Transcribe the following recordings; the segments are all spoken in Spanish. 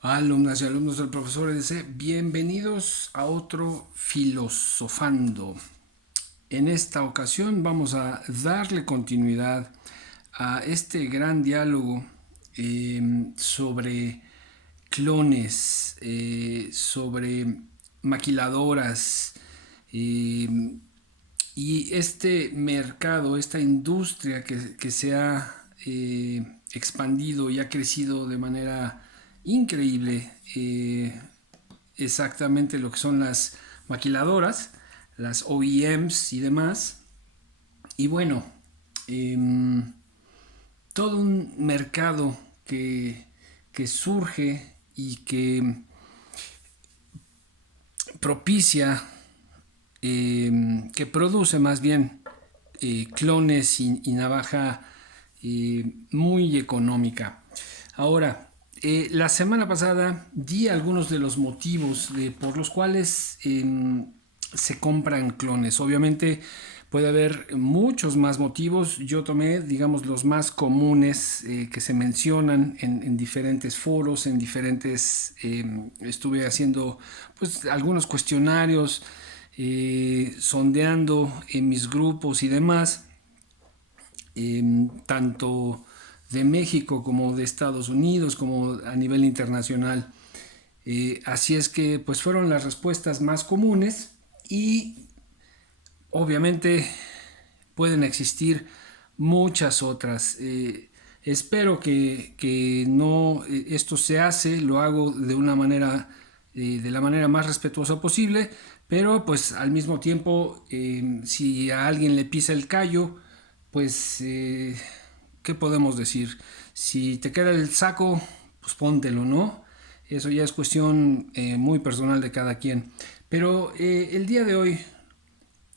Alumnas y alumnos del profesor EDC, bienvenidos a otro Filosofando. En esta ocasión vamos a darle continuidad a este gran diálogo sobre clones, sobre maquiladoras y este mercado, esta industria que se ha expandido y ha crecido de manera increíble, exactamente lo que son las maquiladoras, las OEMs y demás. Y bueno, eh, todo un mercado que surge y que propicia, que produce más bien clones y navaja muy económica. Ahora, la semana pasada di algunos de los motivos por los cuales se compran clones. Obviamente puede haber muchos más motivos. Yo tomé, digamos, los más comunes que se mencionan en diferentes foros, en diferentes... estuve haciendo pues algunos cuestionarios, sondeando en mis grupos y demás, tanto de México como de Estados Unidos, como a nivel internacional. Así es que pues fueron las respuestas más comunes y obviamente pueden existir muchas otras. Espero que no esto se hace, lo hago de una manera, de la manera más respetuosa posible, pero pues al mismo tiempo, si a alguien le pisa el callo, pues, ¿qué podemos decir? Si te queda el saco, pues póntelo, ¿no? Eso ya es cuestión muy personal de cada quien. Pero el día de hoy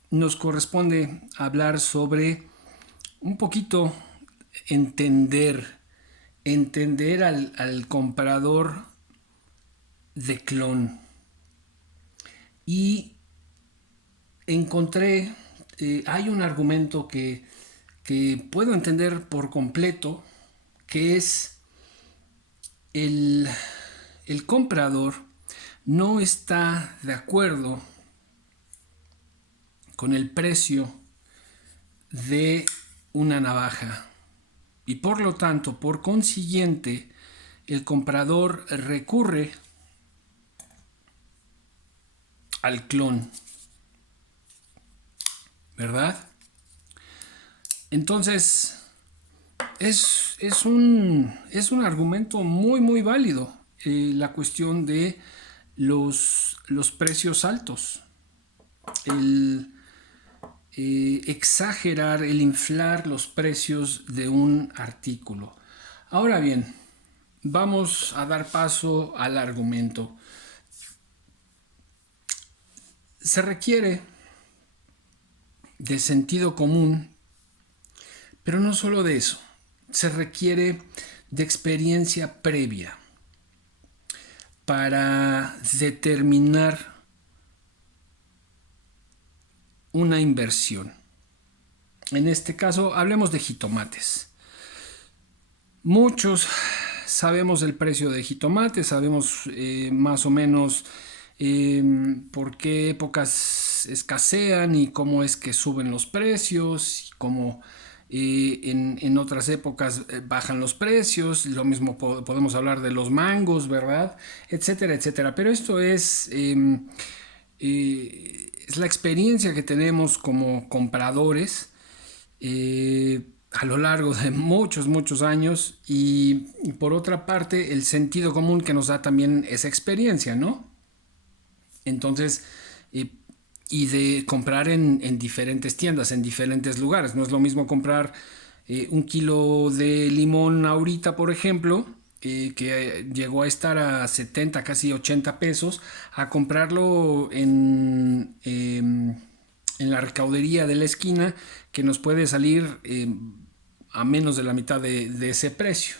nos corresponde hablar sobre un poquito entender, entender al comprador de clon. Y encontré, hay un argumento que puedo entender por completo, que es el, el comprador no está de acuerdo con el precio de una navaja y por lo tanto, por consiguiente, el comprador recurre al clon, ¿verdad? Entonces, es un argumento muy válido, la cuestión de los precios altos, el exagerar, el inflar los precios de un artículo. Ahora bien, vamos a dar paso al argumento. Se requiere de sentido común, pero no solo de eso, se requiere de experiencia previa para determinar una inversión. En este caso, hablemos de jitomates. Muchos sabemos el precio de jitomates, sabemos más o menos por qué épocas escasean y cómo es que suben los precios, y cómo en otras épocas bajan los precios. Lo mismo podemos hablar de los mangos, ¿verdad? Etcétera, etcétera. Pero esto es la experiencia que tenemos como compradores a lo largo de muchos años y por otra parte el sentido común que nos da también esa experiencia, ¿no? Entonces, y de comprar en diferentes tiendas, en diferentes lugares. No es lo mismo comprar un kilo de limón ahorita, por ejemplo, que llegó a estar a 70, casi 80 pesos, a comprarlo en la recaudería de la esquina, que nos puede salir a menos de la mitad de ese precio.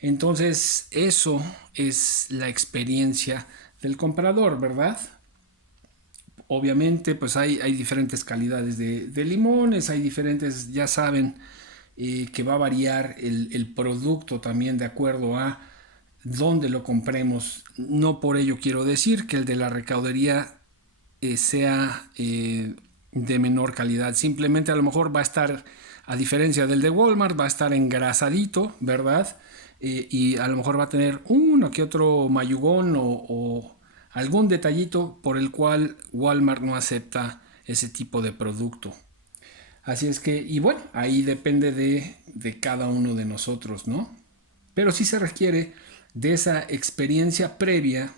Entonces, eso es la experiencia del comprador, ¿verdad? Obviamente, pues hay diferentes calidades de limones, hay diferentes, ya saben, que va a variar el producto también de acuerdo a dónde lo compremos. No por ello quiero decir que el de la recaudería sea de menor calidad. Simplemente a lo mejor va a estar, a diferencia del de Walmart, va a estar engrasadito, ¿verdad? Y a lo mejor va a tener uno que otro mayugón o algún detallito por el cual Walmart no acepta ese tipo de producto. Así es que, y bueno, ahí depende de cada uno de nosotros, ¿no? Pero sí se requiere de esa experiencia previa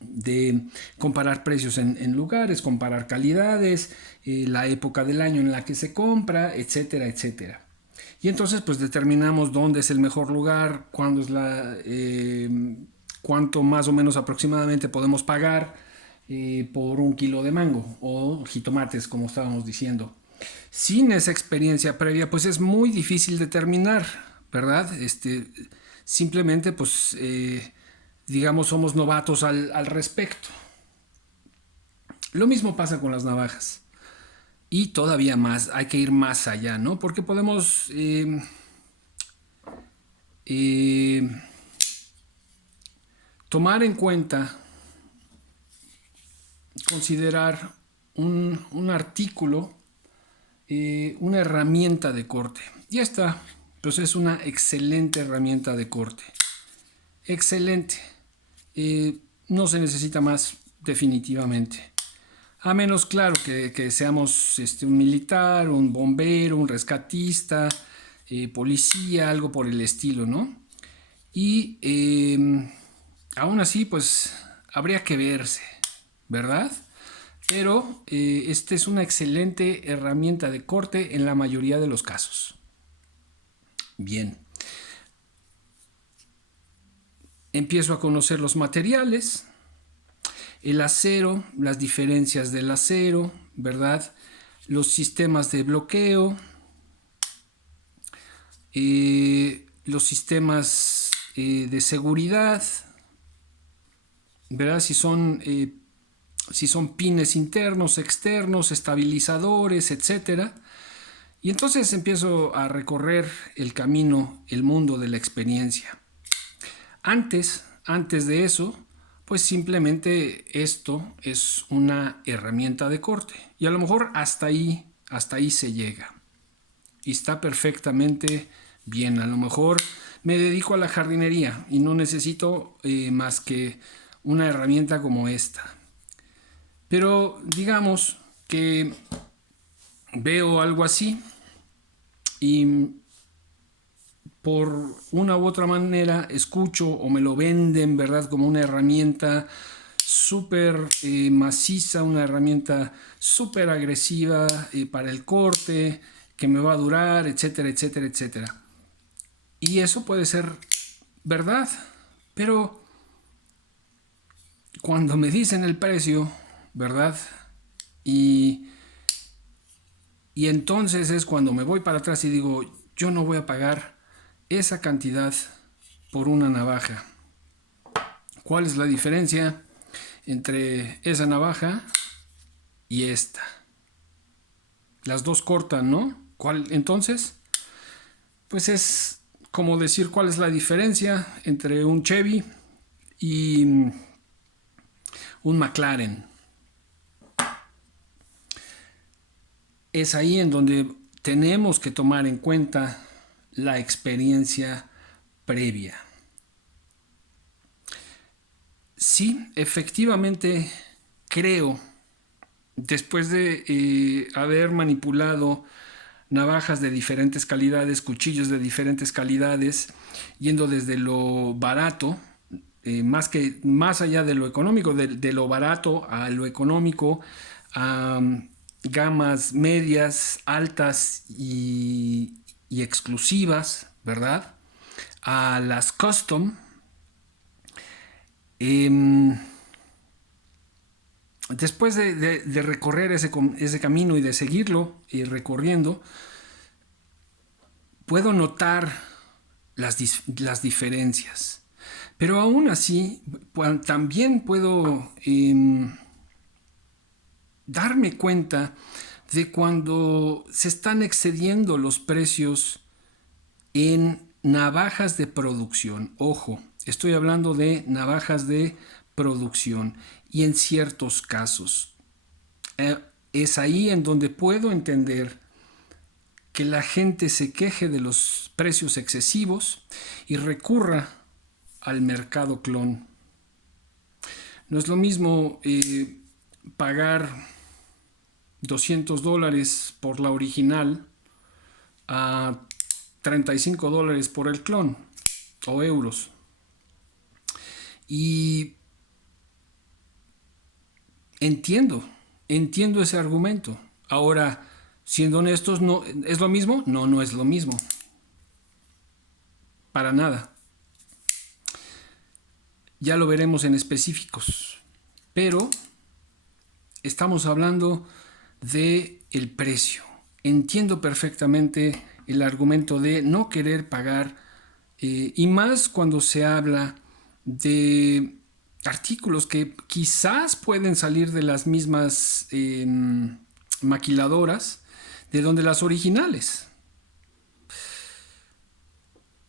de comparar precios en lugares, comparar calidades, la época del año en la que se compra, etcétera, etcétera. Y entonces pues determinamos dónde es el mejor lugar, cuándo es cuánto más o menos aproximadamente podemos pagar por un kilo de mango o jitomates, como estábamos diciendo. Sin esa experiencia previa, pues es muy difícil determinar, ¿verdad? Simplemente, pues, digamos, somos novatos al respecto. Lo mismo pasa con las navajas. Y todavía más, hay que ir más allá, ¿no? Porque podemos eh, tomar en cuenta, considerar un artículo, una herramienta de corte. Y esta, pues es una excelente herramienta de corte. Excelente. No se necesita más, definitivamente. A menos, claro, que seamos un militar, un bombero, un rescatista, policía, algo por el estilo, ¿no? Y aún así, pues habría que verse, ¿verdad? Pero esta es una excelente herramienta de corte en la mayoría de los casos. Bien. Empiezo a conocer los materiales, el acero, las diferencias del acero, ¿verdad? Los sistemas de bloqueo, los sistemas de seguridad, ¿verdad? Si son pines internos, externos, estabilizadores, etcétera. Y entonces empiezo a recorrer el camino, el mundo de la experiencia. Antes de eso, pues simplemente esto es una herramienta de corte. Y a lo mejor hasta ahí se llega. Y está perfectamente bien. A lo mejor me dedico a la jardinería y no necesito más que una herramienta como esta. Pero digamos que veo algo así y por una u otra manera escucho o me lo venden, ¿verdad? Como una herramienta súper maciza, una herramienta súper agresiva para el corte, que me va a durar, etcétera, etcétera, etcétera. Y eso puede ser verdad, pero cuando me dicen el precio, ¿verdad? Y entonces es cuando me voy para atrás y digo, yo no voy a pagar esa cantidad por una navaja. ¿Cuál es la diferencia entre esa navaja y esta? Las dos cortan, ¿no? ¿Cuál entonces? Pues es como decir cuál es la diferencia entre un Chevy y un McLaren. Es ahí en donde tenemos que tomar en cuenta la experiencia previa. Sí, efectivamente creo, después de haber manipulado navajas de diferentes calidades, cuchillos de diferentes calidades, yendo desde lo barato, más allá de lo económico, de lo barato a lo económico, a gamas medias, altas y exclusivas, ¿verdad? A las custom. Después de recorrer ese camino y de seguirlo y recorriendo, puedo notar las diferencias. Pero aún así, también puedo darme cuenta de cuando se están excediendo los precios en navajas de producción. Ojo, estoy hablando de navajas de producción y en ciertos casos. Es ahí en donde puedo entender que la gente se queje de los precios excesivos y recurra al mercado clon. No es lo mismo pagar $200 por la original a $35 por el clon o euros. Y entiendo ese argumento. Ahora, siendo honestos, ¿no es lo mismo? No, no es lo mismo. Para nada. Ya lo veremos en específicos. Pero estamos hablando de el precio. Entiendo perfectamente el argumento de no querer pagar, y más cuando se habla de artículos que quizás pueden salir de las mismas maquiladoras de donde las originales.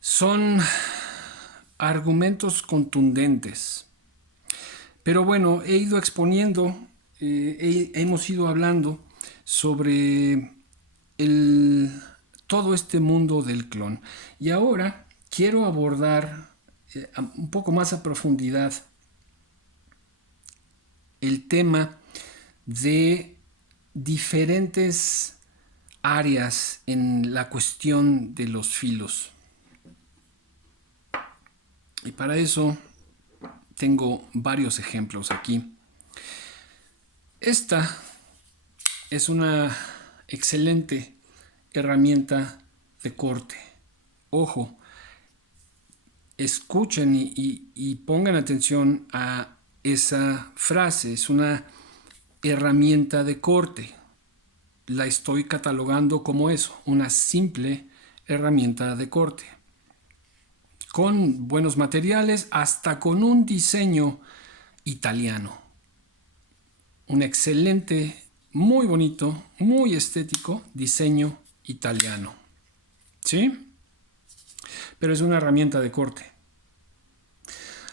Son argumentos contundentes. Pero bueno, he ido exponiendo, hemos ido hablando sobre todo este mundo del clon. Y ahora quiero abordar un poco más a profundidad el tema de diferentes áreas en la cuestión de los filos. Y para eso tengo varios ejemplos aquí. Esta es una excelente herramienta de corte. Ojo, escuchen y pongan atención a esa frase. Es una herramienta de corte. La estoy catalogando como eso, una simple herramienta de corte. Con buenos materiales, hasta con un diseño italiano. Un excelente, muy bonito, muy estético diseño italiano. ¿Sí? Pero es una herramienta de corte.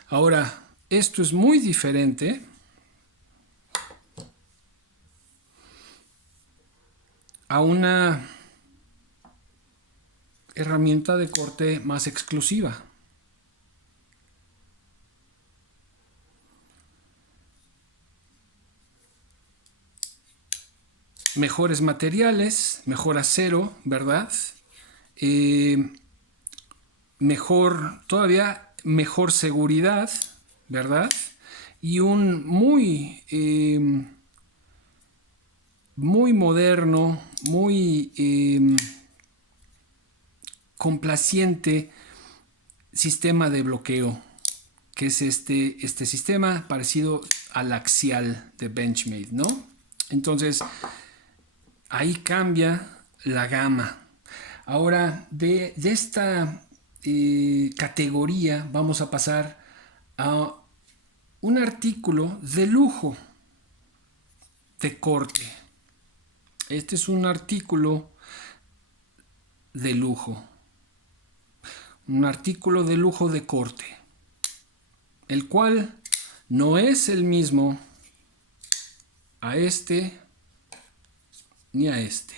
Ahora, esto es muy diferente a una herramienta de corte más exclusiva. Mejores materiales, mejor acero, ¿verdad? Todavía mejor seguridad, ¿verdad? Y un muy moderno, muy complaciente sistema de bloqueo, que es este sistema parecido al Axial de Benchmade, ¿no? Entonces, ahí cambia la gama. Ahora, de esta categoría vamos a pasar a un artículo de lujo de corte. Este es un artículo de lujo. Un artículo de lujo de corte, el cual no es el mismo a este ni a este,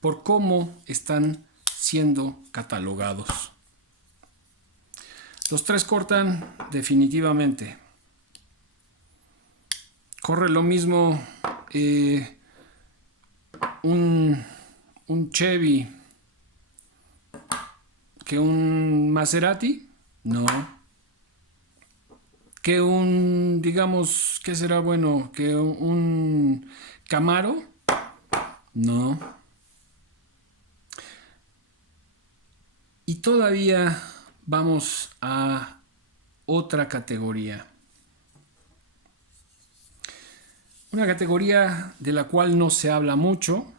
por cómo están siendo catalogados. Los tres cortan definitivamente. Corre lo mismo un Chevy que un Maserati, no. Que un, digamos, ¿qué será bueno? Que un Camaro, no. Y todavía vamos a otra categoría. Una categoría de la cual no se habla mucho,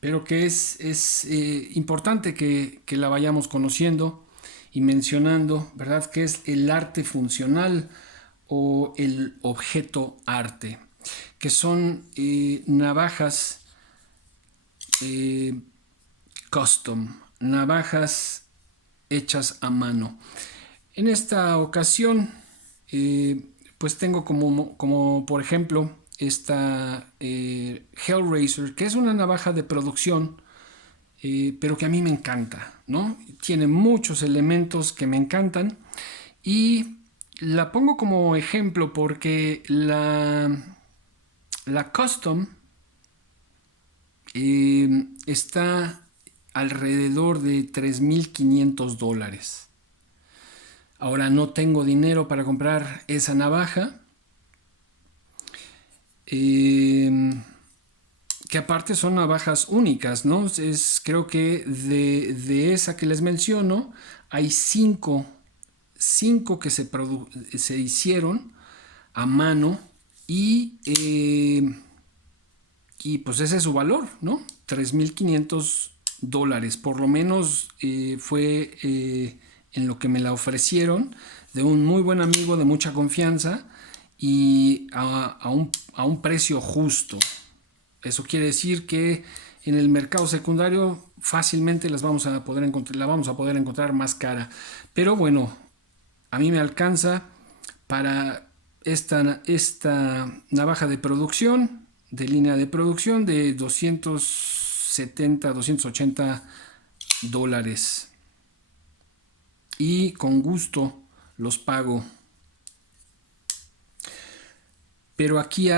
pero que es importante que la vayamos conociendo y mencionando, ¿verdad? Que es el arte funcional o el objeto arte, que son navajas custom, navajas hechas a mano. En esta ocasión, pues tengo como por ejemplo esta Hellraiser, que es una navaja de producción, pero que a mí me encanta, ¿no? Tiene muchos elementos que me encantan y la pongo como ejemplo porque la Custom está alrededor de $3,500. Ahora no tengo dinero para comprar esa navaja, que aparte son navajas únicas, ¿no? Creo que de esa que les menciono hay cinco que se hicieron a mano y pues ese es su valor, ¿no? $3,500. Por lo menos fue en lo que me la ofrecieron de un muy buen amigo de mucha confianza y a un precio justo. Eso quiere decir que en el mercado secundario fácilmente la vamos a poder encontrar más cara. Pero bueno, a mí me alcanza para esta navaja de producción, de línea de producción de $270, $280. Y con gusto los pago. Pero aquí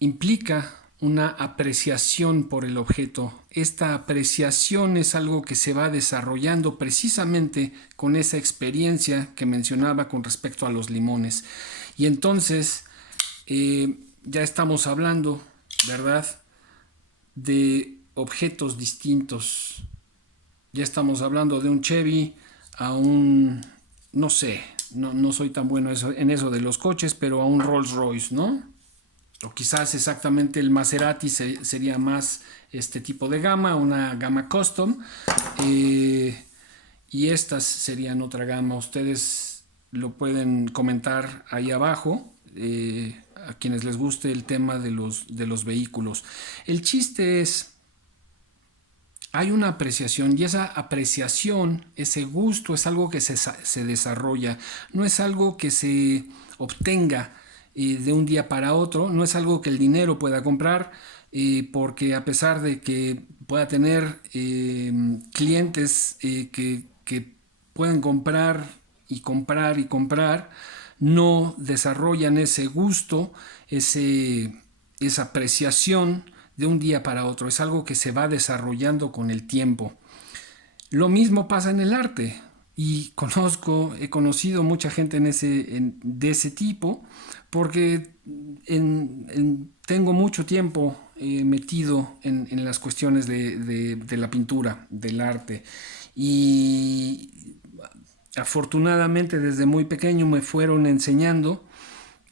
implica una apreciación por el objeto. Esta apreciación es algo que se va desarrollando precisamente con esa experiencia que mencionaba con respecto a los limones. Y entonces ya estamos hablando, ¿verdad?, de objetos distintos. Ya estamos hablando de un Chevy a un, no sé, no soy tan bueno en eso de los coches, pero a un Rolls Royce, ¿no? O quizás exactamente el Maserati sería más este tipo de gama, una gama custom, y estas serían otra gama. Ustedes lo pueden comentar ahí abajo, a quienes les guste el tema de los vehículos. El chiste es, hay una apreciación y esa apreciación, ese gusto es algo que se desarrolla, no es algo que se obtenga de un día para otro, no es algo que el dinero pueda comprar, porque a pesar de que pueda tener clientes que pueden comprar y comprar y comprar, no desarrollan ese gusto, esa apreciación de un día para otro. Es algo que se va desarrollando con el tiempo. Lo mismo pasa en el arte. Y he conocido mucha gente de ese tipo, porque tengo mucho tiempo metido en las cuestiones de la pintura, del arte. Y afortunadamente desde muy pequeño me fueron enseñando,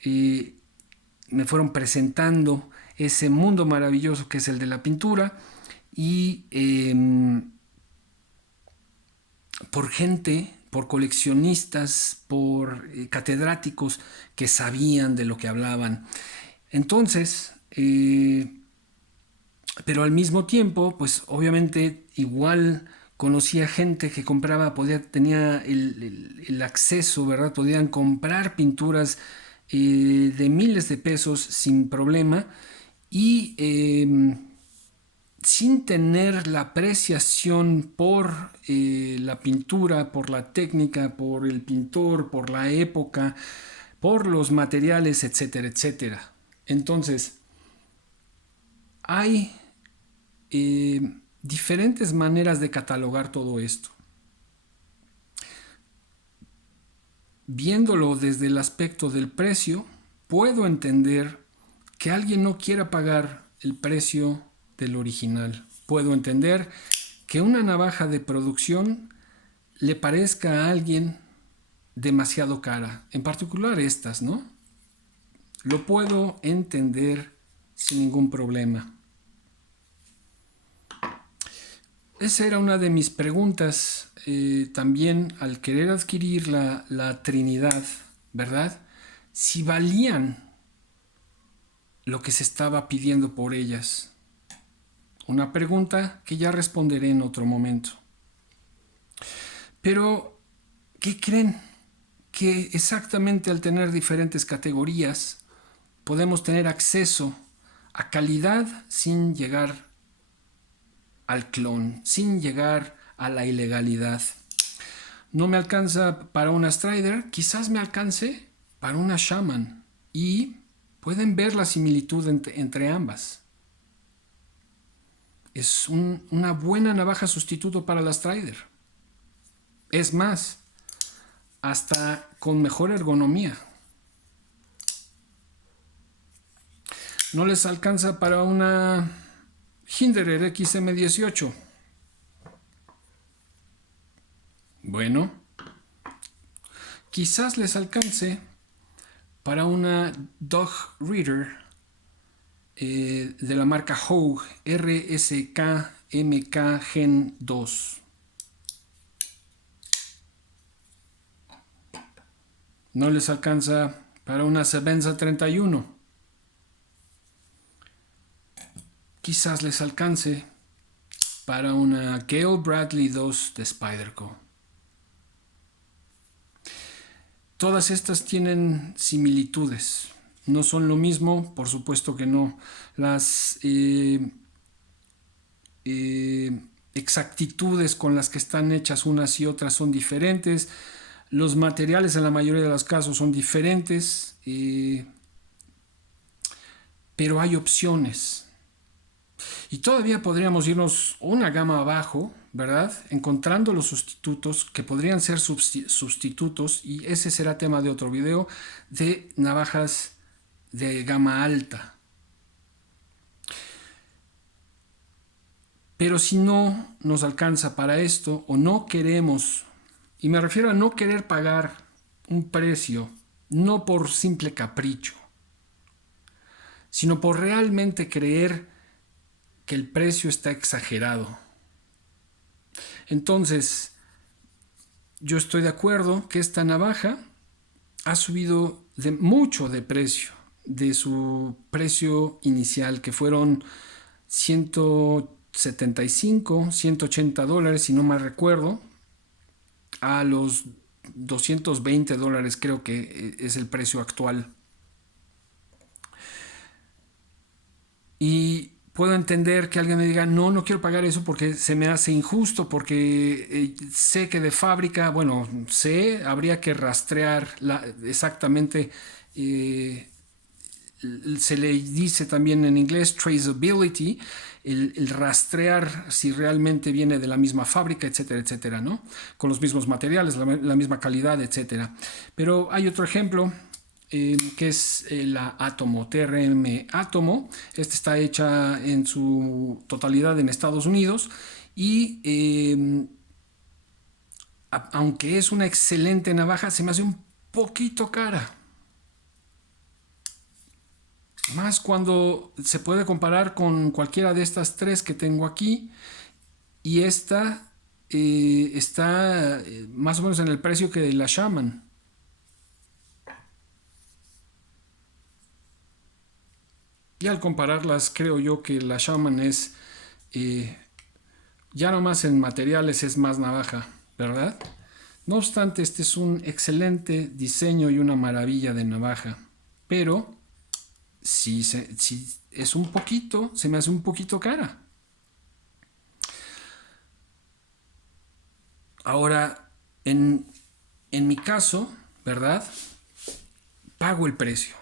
me fueron presentando ese mundo maravilloso que es el de la pintura y por gente, por coleccionistas, por catedráticos que sabían de lo que hablaban. Entonces, pero al mismo tiempo, pues obviamente igual conocía gente que tenía el acceso, ¿verdad? Podían comprar pinturas de miles de pesos sin problema y sin tener la apreciación por la pintura, por la técnica, por el pintor, por la época, por los materiales, etcétera, etcétera. Entonces, hay diferentes maneras de catalogar todo esto. Viéndolo desde el aspecto del precio, puedo entender que alguien no quiera pagar el precio del original. Puedo entender que una navaja de producción le parezca a alguien demasiado cara, en particular estas, ¿no? Lo puedo entender sin ningún problema. Esa era una de mis preguntas también al querer adquirir la Trinidad, ¿verdad? Si valían lo que se estaba pidiendo por ellas. Una pregunta que ya responderé en otro momento. Pero, ¿qué creen? Que exactamente al tener diferentes categorías podemos tener acceso a calidad sin llegar al clon, sin llegar a la ilegalidad. No me alcanza para una Strider, quizás me alcance para una Shaman. Y pueden ver la similitud entre ambas. Es una buena navaja sustituto para la Strider. Es más, hasta con mejor ergonomía. No les alcanza para una Hinderer XM18. Bueno, quizás les alcance para una Dog Reader de la marca Hogue RSK MK Gen 2. No les alcanza para una Sebenza 31. Quizás les alcance para una Gale Bradley 2 de Spyderco. Todas estas tienen similitudes. No son lo mismo, por supuesto que no. Las exactitudes con las que están hechas unas y otras son diferentes. Los materiales en la mayoría de los casos son diferentes, pero hay opciones. Y todavía podríamos irnos una gama abajo, ¿verdad? Encontrando los sustitutos que podrían ser sustitutos, y ese será tema de otro video, de navajas de gama alta. Pero si no nos alcanza para esto o no queremos, y me refiero a no querer pagar un precio, no por simple capricho, sino por realmente creer que el precio está exagerado. Entonces, yo estoy de acuerdo que esta navaja ha subido mucho de precio, de su precio inicial, que fueron $175, $180, si no mal recuerdo, a los $220 creo que es el precio actual. Y puedo entender que alguien me diga, no quiero pagar eso porque se me hace injusto, porque sé que de fábrica, bueno, habría que rastrear exactamente, se le dice también en inglés traceability, el rastrear si realmente viene de la misma fábrica, etcétera, etcétera, ¿no? Con los mismos materiales, la misma calidad, etcétera. Pero hay otro ejemplo, que es la Atomo, TRM Atomo. Esta está hecha en su totalidad en Estados Unidos y aunque es una excelente navaja, se me hace un poquito cara. Más cuando se puede comparar con cualquiera de estas tres que tengo aquí, y esta está más o menos en el precio que la Shaman. Y al compararlas, creo yo que la Shaman es, ya nomás en materiales es más navaja, ¿verdad? No obstante, este es un excelente diseño y una maravilla de navaja, pero si es un poquito, se me hace un poquito cara. Ahora, en mi caso, ¿verdad? Pago el precio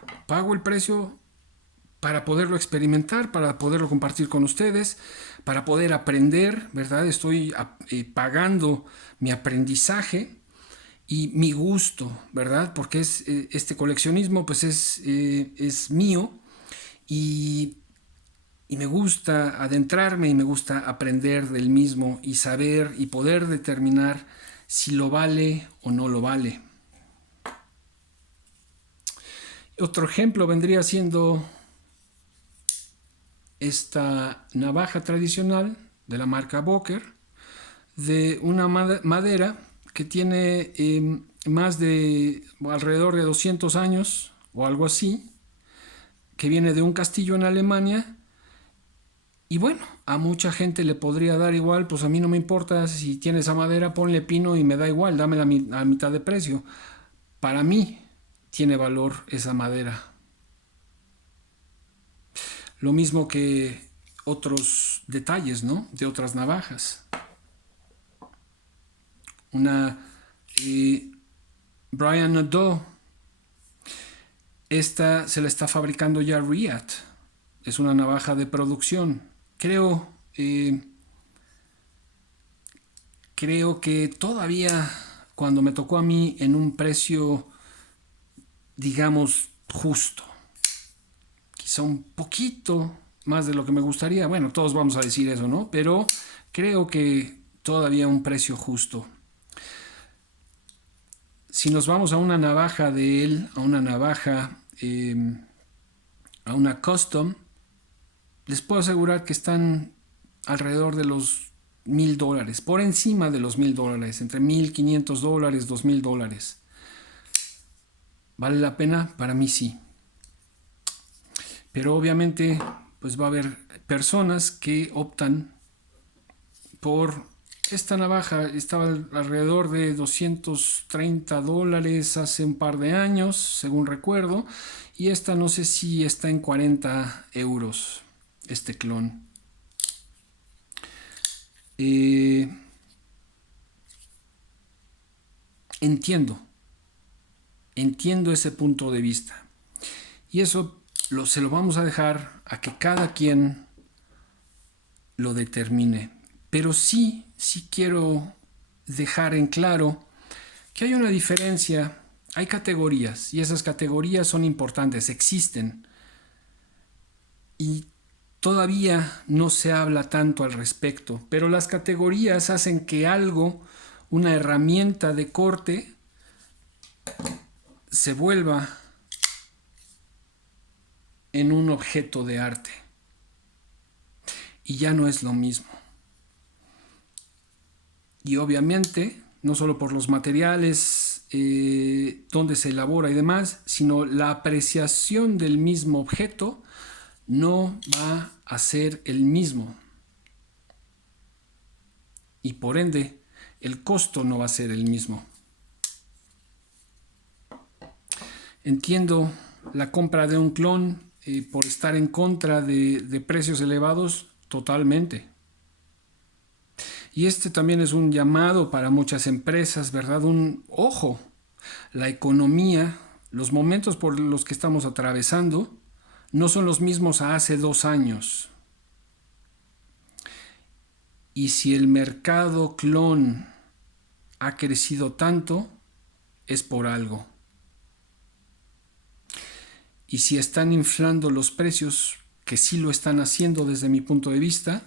para poderlo experimentar, para poderlo compartir con ustedes, para poder aprender, ¿verdad? Estoy pagando mi aprendizaje y mi gusto, ¿verdad? Porque este coleccionismo pues es mío y me gusta adentrarme y me gusta aprender del mismo y saber y poder determinar si lo vale o no lo vale. Otro ejemplo vendría siendo esta navaja tradicional de la marca Boker, de una madera que tiene más de alrededor de 200 años o algo así, que viene de un castillo en Alemania Y bueno, a mucha gente le podría dar igual, pues a mí no me importa, si tienes esa madera, ponle pino y me da igual, dame a mitad de precio. Para mí tiene valor esa madera. Lo mismo que otros detalles, ¿no? De otras navajas. Una Brian Nadeau, esta se la está fabricando ya Riat. Es una navaja de producción. Creo que todavía cuando me tocó a mí en un precio, digamos, justo. Quizá un poquito más de lo que me gustaría. Bueno, todos vamos a decir eso, ¿no? Pero creo que todavía un precio justo. Si nos vamos a una navaja de él, a una navaja, a una custom, les puedo asegurar que están alrededor de los $1,000, por encima de los $1,000, entre $1,500, $2,000. ¿Vale la pena? Para mí sí. Pero obviamente pues va a haber personas que optan por esta navaja. Estaba alrededor de $230 hace un par de años, según recuerdo, y esta no sé si está en 40 euros, este clon. Entiendo ese punto de vista, y eso se lo vamos a dejar a que cada quien lo determine. Pero sí quiero dejar en claro que hay una diferencia. Hay categorías y esas categorías son importantes, existen, y todavía no se habla tanto al respecto, pero las categorías hacen que algo, una herramienta de corte, se vuelva en un objeto de arte. Y ya no es lo mismo. Y obviamente, no solo por los materiales, donde se elabora y demás, sino la apreciación del mismo objeto no va a ser el mismo. Y por ende, el costo no va a ser el mismo. Entiendo la compra de un clon por estar en contra de precios elevados, totalmente. Y este también es un llamado para muchas empresas, ¿verdad? Ojo, la economía, los momentos por los que estamos atravesando, no son los mismos a hace 2 años. Y si el mercado clon ha crecido tanto, es por algo. Y si están inflando los precios, que sí lo están haciendo desde mi punto de vista,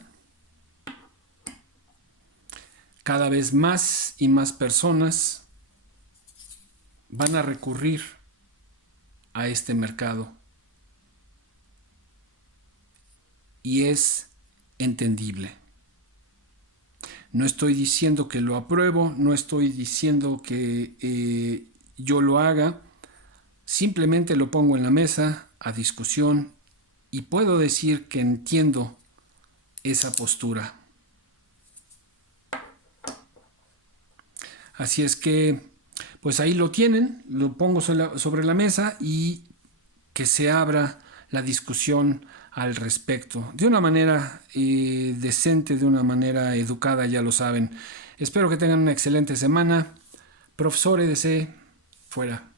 cada vez más y más personas van a recurrir a este mercado. Y es entendible. No estoy diciendo que lo apruebo, no estoy diciendo que yo lo haga, simplemente lo pongo en la mesa a discusión y puedo decir que entiendo esa postura. Así es que, pues ahí lo tienen, lo pongo sobre la mesa y que se abra la discusión al respecto, de una manera decente, de una manera educada, ya lo saben. Espero que tengan una excelente semana. Profesor EDC, fuera.